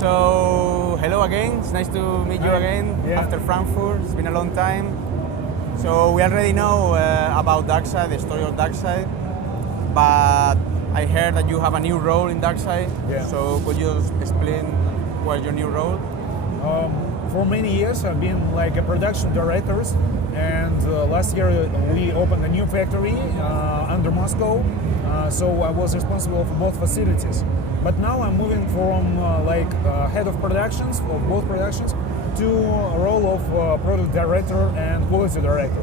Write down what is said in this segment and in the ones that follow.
So, hello again. It's nice to meet you again after Frankfurt. It's been a long time. So, we already know about Darkside, the story of Darkside, but I heard that you have a new role in Darkside. Yeah. So, could you explain what is your new role? For many years, I've been like a production director, and last year we opened a new factory under Moscow. So I was responsible for both facilities. But now I'm moving from head of productions for both productions to a role of product director and quality director.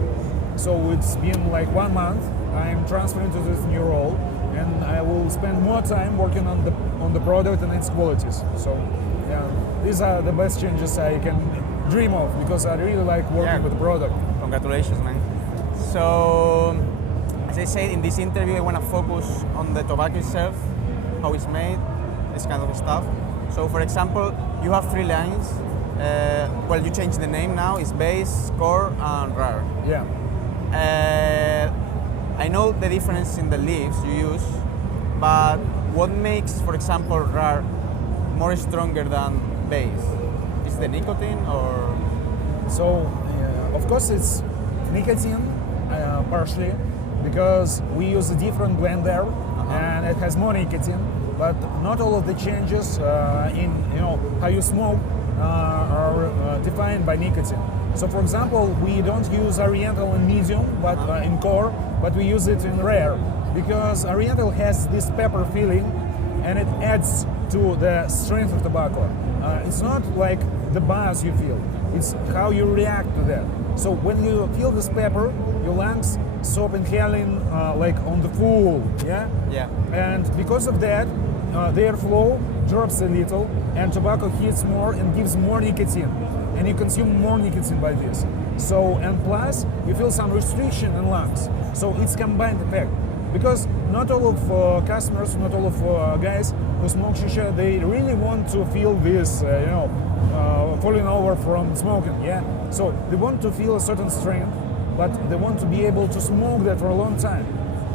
So it's been like 1 month. I'm transferring to this new role, and I will spend more time working on the product and its qualities. So yeah, these are the best changes I can dream of, because I really like working with the product. Congratulations, man. So, as I said in this interview, I want to focus on the tobacco itself, how it's made, this kind of stuff. So, for example, you have 3 lines. Well, you changed the name now. It's base, core, and rare. Yeah. I know the difference in the leaves you use, but what makes, for example, rare more stronger than base? Is the nicotine or? So, of course, it's nicotine partially, because we use a different blender and it has more nicotine. But not all of the changes in how you smoke are defined by nicotine. So, for example, we don't use Oriental in medium, but in core, but we use it in rare, because Oriental has this pepper feeling, and it adds to the strength of tobacco. It's not like the buzz you feel; it's how you react to that. So when you feel this pepper, your lungs stop inhaling like on the full, yeah. And because of that, the airflow drops a little, and tobacco hits more and gives more nicotine, and you consume more nicotine by this. So, and plus, you feel some restriction in lungs. So it's combined effect. Because not all of customers, not all of guys who smoke shisha, they really want to feel this, falling over from smoking, yeah? So they want to feel a certain strength, but they want to be able to smoke that for a long time.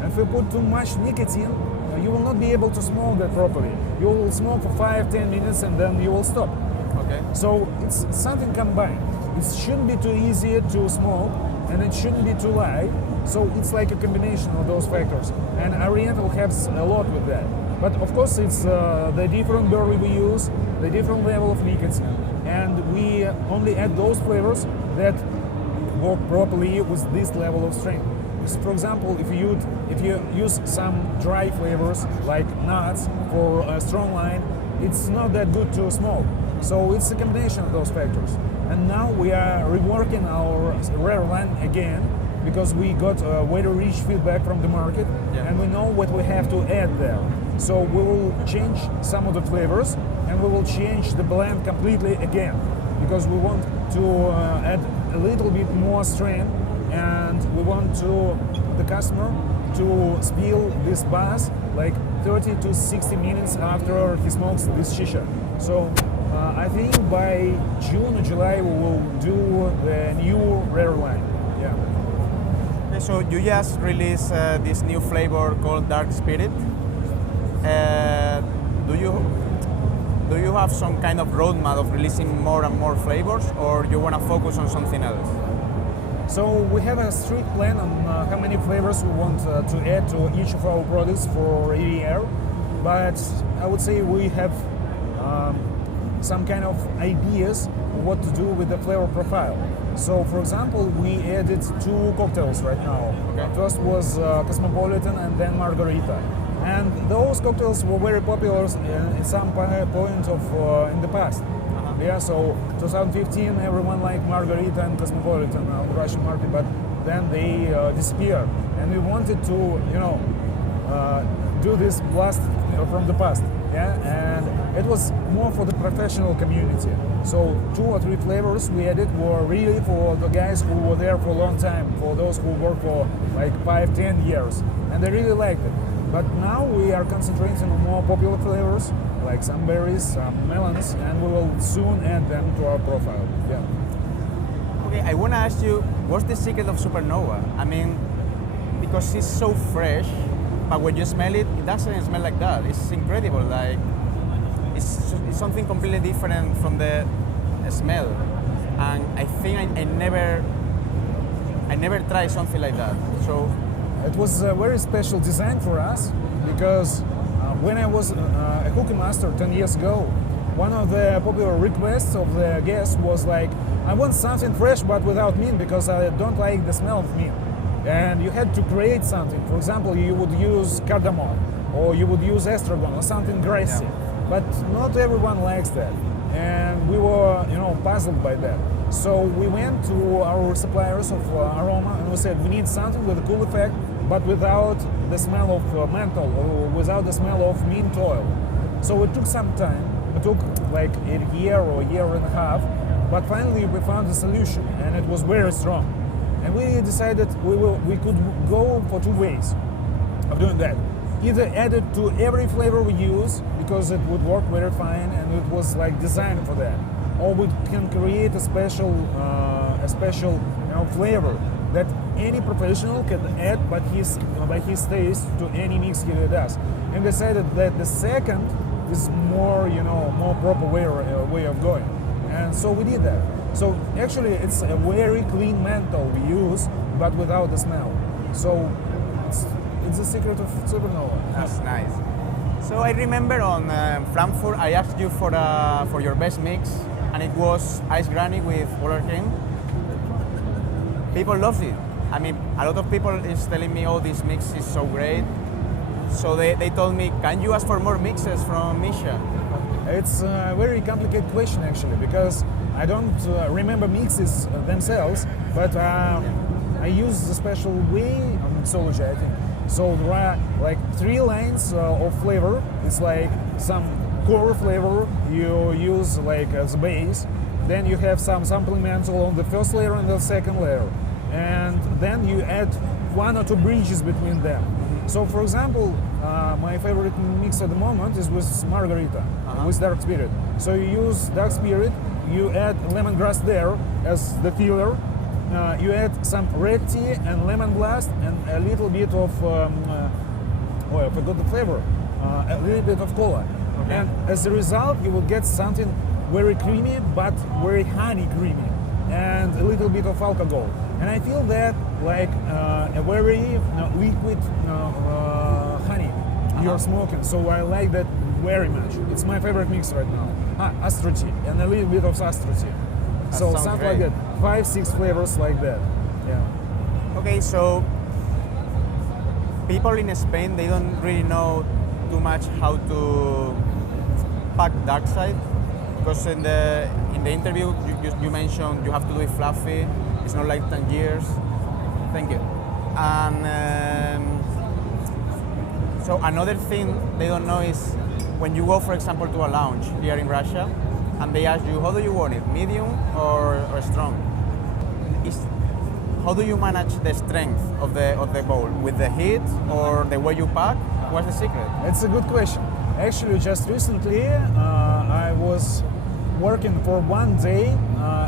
And if you put too much nicotine, you will not be able to smoke that properly. You will smoke for 5-10 minutes and then you will stop. Okay. So it's something combined. It shouldn't be too easy to smoke, and it shouldn't be too light. So it's like a combination of those factors. And Oriental helps a lot with that. But of course, it's the different burley we use, the different level of nicotine. And we only add those flavors that work properly with this level of strength. So for example, if you use some dry flavors like nuts for a strong line, it's not that good to smoke. So it's a combination of those factors. And now we are reworking our rare line again, because we got very rich feedback from the market, and we know what we have to add there. So we will change some of the flavors, and we will change the blend completely again, because we want to add a little bit more strength, and we want the customer to feel this buzz like 30 to 60 minutes after he smokes this shisha. So I think by June or July we will do the new rare line. Yeah. Okay, so you just released this new flavor called Dark Spirit. Do you have some kind of roadmap of releasing more and more flavors, or you want to focus on something else? So we have a strict plan on how many flavors we want to add to each of our products for a year, but I would say we have some kind of ideas what to do with the flavor profile. So for example, we added 2 cocktails right now. Okay. First was Cosmopolitan and then Margarita. And those cocktails were very popular at some point of in the past. Yeah, so 2015 everyone liked Margarita and Cosmopolitan on the Russian market, but then they disappeared. And we wanted to, do this blast from the past. Yeah, and it was more for the professional community. So 2 or 3 flavors we added were really for the guys who were there for a long time, for those who worked for like 5-10 years, and they really liked it. But now we are concentrating on more popular flavors, like some berries, some melons, and we will soon add them to our profile. Yeah. Okay, I want to ask you, what's the secret of Supernova? I mean, because it's so fresh, but when you smell it, it doesn't smell like that. It's incredible. Like, it's something completely different from the smell, and I think I never tried something like that. So it was a very special design for us because when I was a Hookah master 10 years ago, one of the popular requests of the guests was like, I want something fresh but without mint because I don't like the smell of mint. And you had to create something. For example, you would use cardamom or you would use estragon or something grassy. Yeah. But not everyone likes that. And we were, puzzled by that. So we went to our suppliers of aroma and we said we need something with a cool effect, but without the smell of menthol or without the smell of mint oil. So it took some time. It took like a year or a year and a half, but finally we found a solution, and it was very strong. And we decided we could go for two ways of doing that. Either add it to every flavor we use because it would work very fine and it was like designed for that, or we can create a special flavor that any professional can add by his taste to any mix he does. And decided that the second is more proper way of going, and so we did that. So actually, it's a very clean menthol we use, but without the smell. So it's the secret of Supernova. That's nice. So I remember on Frankfurt, I asked you for your best mix, and it was ice granny with roller cream. People loved it. I mean, a lot of people is telling me, "Oh, this mix is so great." So they told me, "Can you ask for more mixes from Misha?" It's a very complicated question actually, because I don't remember mixes themselves, but I use a special way of mixology, I think. So there are like 3 lines of flavor. It's like some core flavor you use like as a base. Then you have some supplemental on the first layer and the second layer. And then you add 1 or 2 bridges between them. So for example, my favorite mix at the moment is with Margarita, with Dark Spirit. So you use Dark Spirit, you add lemongrass there as the filler, you add some red tea and lemon blast and a little bit of, I forgot the flavor, a little bit of cola. Okay. And as a result, you will get something very creamy, but very honey creamy, and a little bit of alcohol. And I feel that like a very liquid honey you're smoking. So I like that very much. It's my favorite mix right now. Astroti and a little bit of astroti. So something great. like that. 5-6 flavors like that. Yeah. Okay, so people in Spain, they don't really know too much how to pack Darkside, because in the interview you mentioned you have to do it fluffy. It's not like 10 years. Thank you. And so another thing they don't know is when you go, for example, to a lounge here in Russia, and they ask you, how do you want it, medium or strong? How do you manage the strength of the bowl? With the heat or the way you pack? What's the secret? It's a good question. Actually, just recently I was working for 1 day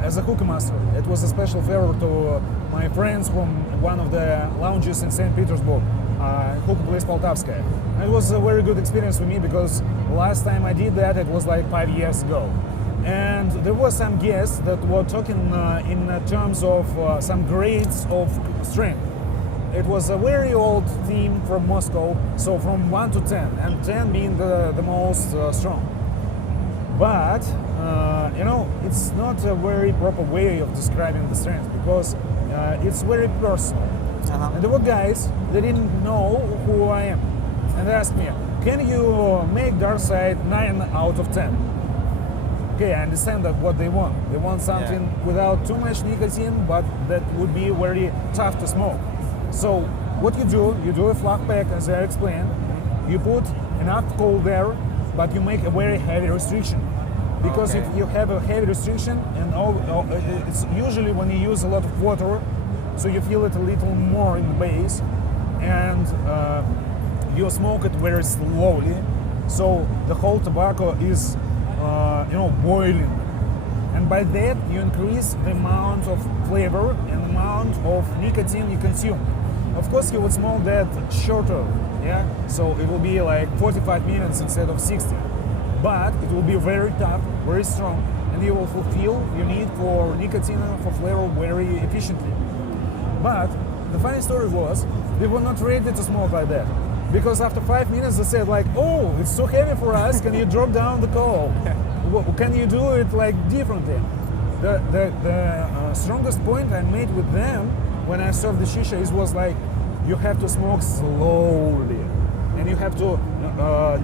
as a Hookah master. It was a special favor to my friends from one of the lounges in St. Petersburg, Hookah Place Poltavskaya. It was a very good experience for me because last time I did that, it was like 5 years ago. And there were some guests that were talking in terms of some grades of strength. It was a very old theme from Moscow, so from 1 to 10, and 10 being the most strong. But, it's not a very proper way of describing the strength because it's very personal. And there were guys, they didn't know who I am. And they asked me, can you make Darkside 9 out of 10? Okay, I understand that what they want. They want something without too much nicotine, but that would be very tough to smoke. So what you do a flat pack, as I explained. You put enough coal there, but you make a very heavy restriction. Because if you have a heavy restriction, and it's usually when you use a lot of water, so you feel it a little more in the base, and you smoke it very slowly, so the whole tobacco is boiling, and by that you increase the amount of flavor and the amount of nicotine you consume. Of course, you would smoke that shorter, so it will be like 45 minutes instead of 60. but it will be very tough, very strong, and you will fulfill your need for nicotine and for flavor very efficiently. But the funny story was, they were not ready to smoke like that. Because after 5 minutes they said like, oh, it's so heavy for us, can you drop down the coal? Can you do it like differently? The strongest point I made with them when I served the shisha was like, you have to smoke slowly and you have to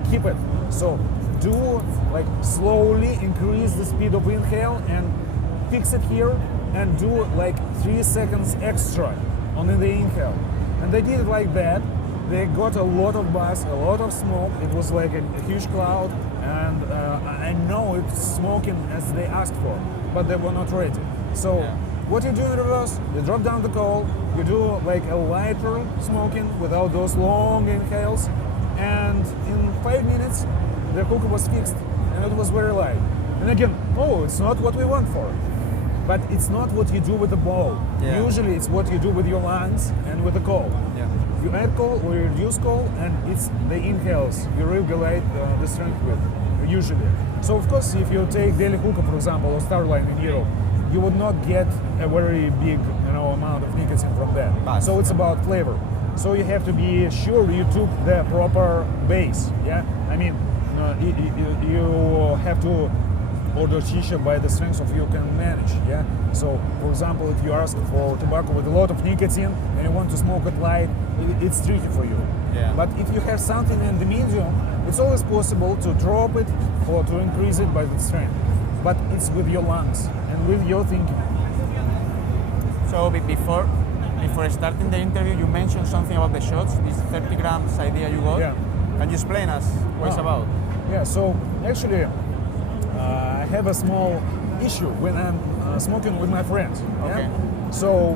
keep it. So do like slowly increase the speed of inhale and fix it here and do like 3 seconds extra on the inhale. And they did it like that. They got a lot of buzz, a lot of smoke. It was like a huge cloud, and I know it's smoking as they asked for, but they were not ready. So what you do in reverse, you drop down the coal, you do like a lighter smoking without those long inhales, and in 5 minutes the hookah was fixed and it was very light. And again, oh, it's not what we want for. But it's not what you do with the bowl. Yeah. Usually it's what you do with your lungs and with the coal. Yeah. You add coal or you reduce coal, and it's the inhales you regulate the strength with, usually. So of course, if you take daily hookah, for example, or Starline in Europe, you would not get a very big amount of nicotine from that. But, so it's about flavor. So you have to be sure you took the proper base. Yeah, I mean, you have to order shisha by the strength of you can manage. Yeah. So, for example, if you ask for tobacco with a lot of nicotine and you want to smoke it light, it's tricky for you. Yeah. But if you have something in the medium, it's always possible to drop it or to increase it by the strength. But it's with your lungs and with your thinking. So before starting the interview, you mentioned something about the shots. This 30 grams idea you got. Yeah. Can you explain us what it's about? Yeah. So actually, I have a small issue when I'm smoking with my friends. Okay. Yeah? So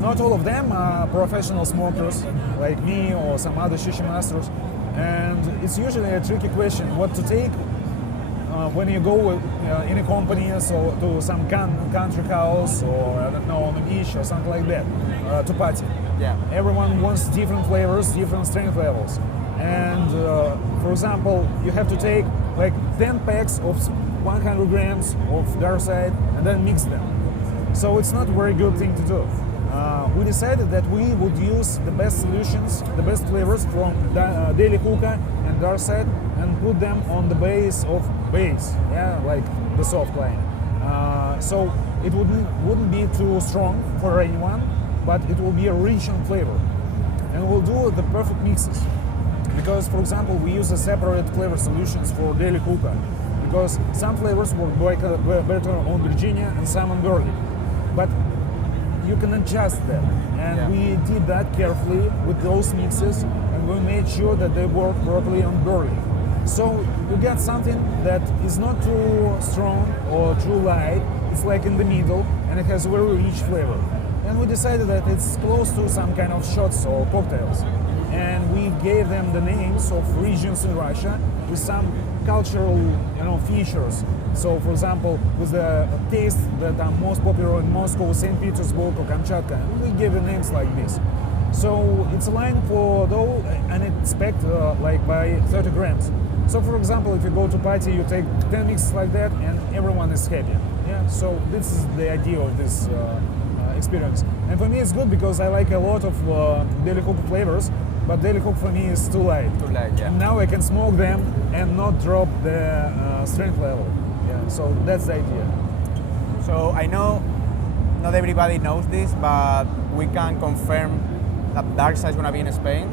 not all of them are professional smokers like me or some other shisha masters, and it's usually a tricky question what to take when you go in a company, so to some country house or I don't know, on the beach or something like that to party. Yeah. Everyone wants different flavors, different strength levels, and for example, you have to take like 10 packs of 100 grams of Darkside and then mix them. So it's not a very good thing to do. We decided that we would use the best solutions, the best flavors from daily hookah and Darkside and put them on the base of base, yeah, like the soft line. So it wouldn't be too strong for anyone, but it will be a rich in flavor. And we'll do the perfect mixes. Because, for example, we use a separate flavor solutions for daily hookah. Because some flavors work better on Virginia and some on Burley. But you can adjust them. And we did that carefully with those mixes, and we made sure that they work properly on Burley. So you get something that is not too strong or too light, it's like in the middle, and it has a very rich flavor. And we decided that it's close to some kind of shots or cocktails. And we gave them the names of regions in Russia with some cultural features. So, for example, with the tastes that are most popular in Moscow, St. Petersburg, or Kamchatka, we gave the names like this. So it's a line for those, and it's packed like by 30 grams. So, for example, if you go to party, you take 10 mixes like that, and everyone is happy. Yeah. So this is the idea of this experience. And for me, it's good because I like a lot of daily hookah flavors. But daily hookah for me is too light. Too light, yeah. And now I can smoke them and not drop the strength level. Yeah, so that's the idea. So I know not everybody knows this, but we can confirm that Darkside is going to be in Spain.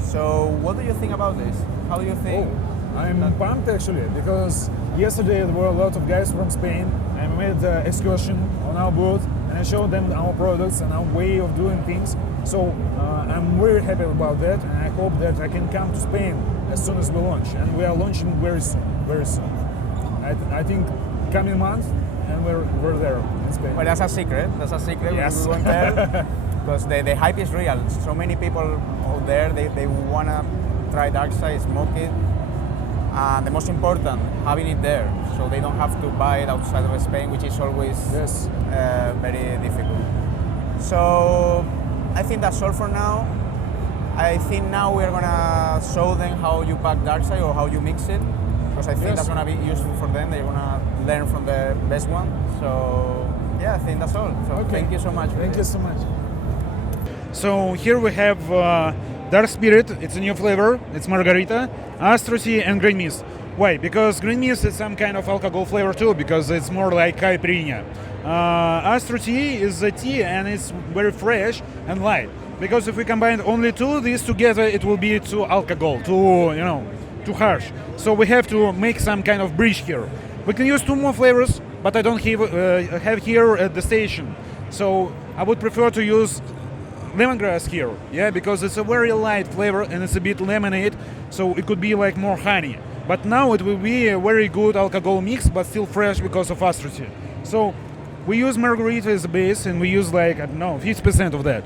So what do you think about this? How do you think? Oh, I'm pumped actually, because yesterday there were a lot of guys from Spain. I made an excursion on our booth and I showed them our products and our way of doing things. So I'm very happy about that, and I hope that I can come to Spain as soon as we launch. And we are launching very soon, very soon. I think coming month, and we're there in Spain. Well, that's a secret. That's a secret. Yes. We won't tell, because the hype is real. So many people out there, they want to try Darkside, smoke it. And the most important, having it there, so they don't have to buy it outside of Spain, which is always very difficult. So I think that's all for now. I think now we're gonna show them how you pack Darkside or how you mix it. because I think Yes. that's gonna be useful for them. They're gonna learn from the best one. So yeah, I think that's all. So Okay. thank you so much. Thank you so much. So here we have Dark Spirit, it's a new flavor, it's margarita, astro tea and green mist. Why? Because green mist is some kind of alcohol flavor too, because it's more like caipirinha. Astro tea is a tea and it's very fresh and light. Because if we combine only two, these together, it will be too alcohol, too harsh. So we have to make some kind of bridge here. We can use two more flavors, but I don't have here at the station. So I would prefer to use lemongrass here, yeah, because it's a very light flavor and it's a bit lemonade, so it could be like more honey. But now it will be a very good alcohol mix, but still fresh because of astro tea. So we use margarita as a base and we use like, I don't know, 50% of that.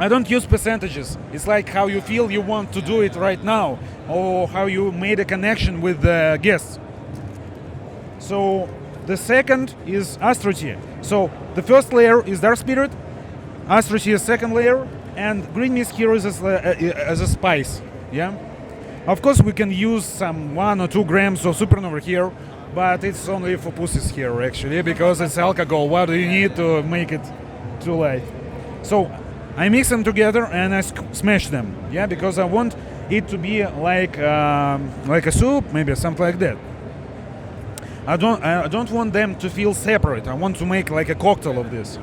I don't use percentages. It's like how you feel you want to do it right now, or how you made a connection with the guests. So the second is astro tea. So the first layer is dark spirit, astro tea is second layer, and green mist here is as a spice. Yeah. Of course, we can use some 1 or 2 grams of supernova here, but it's only for pussies here actually, because it's alcohol. What do you need to make it too light? So I mix them together and I smash them. Yeah, because I want it to be like a soup, maybe something like that. I don't want them to feel separate. I want to make like a cocktail of this.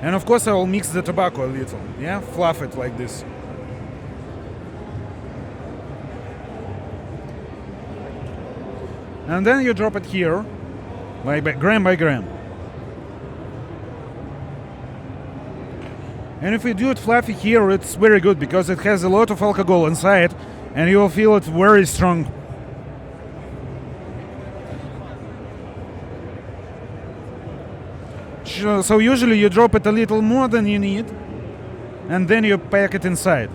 And of course I will mix the tobacco a little, yeah, fluff it like this. And then you drop it here, like gram by gram. And if you do it fluffy here, it's very good because it has a lot of alcohol inside and you will feel it very strong. So usually you drop it a little more than you need and then you pack it inside.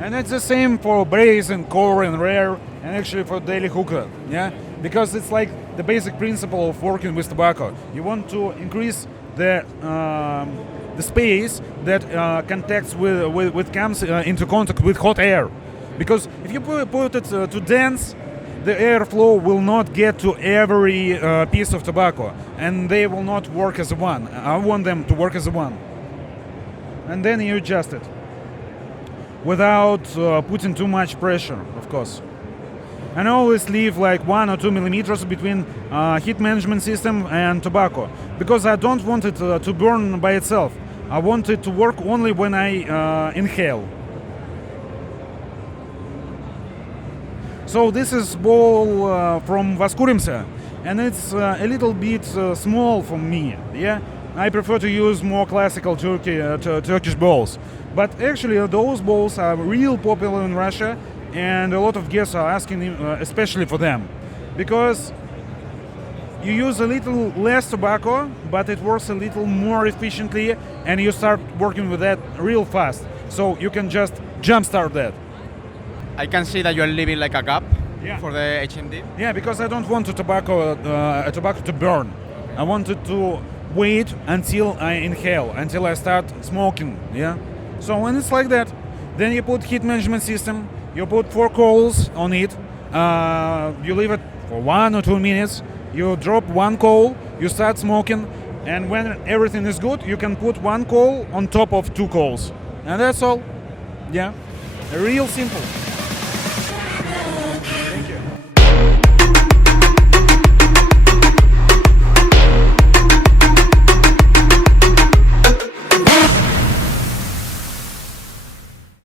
And it's the same for braze and core and rare and actually for daily hookah, yeah? Because it's like the basic principle of working with tobacco. You want to increase the space that comes into contact with hot air. Because if you put it too dense, the airflow will not get to every piece of tobacco and they will not work as one. I want them to work as one. And then you adjust it without putting too much pressure, of course. And I always leave like 1 or 2 millimeters between heat management system and tobacco, because I don't want it to burn by itself. I want it to work only when I inhale. So this is bowl from Vaskurimsa, and it's a little bit small for me. Yeah, I prefer to use more classical Turkish bowls. But actually, those bowls are real popular in Russia, and a lot of guests are asking, especially for them, because you use a little less tobacco, but it works a little more efficiently, and you start working with that real fast. So you can just jumpstart that. I can see that you are leaving like a gap Yeah. for the HMD. Yeah, because I don't want the tobacco to burn. I wanted to wait until I inhale, until I start smoking. Yeah. So when it's like that, then you put heat management system. You put 4 coals on it. You leave it for 1 or 2 minutes. You drop 1 coal. You start smoking, and when everything is good, you can put 1 coal on top of 2 coals, and that's all. Yeah, real simple. Thank you.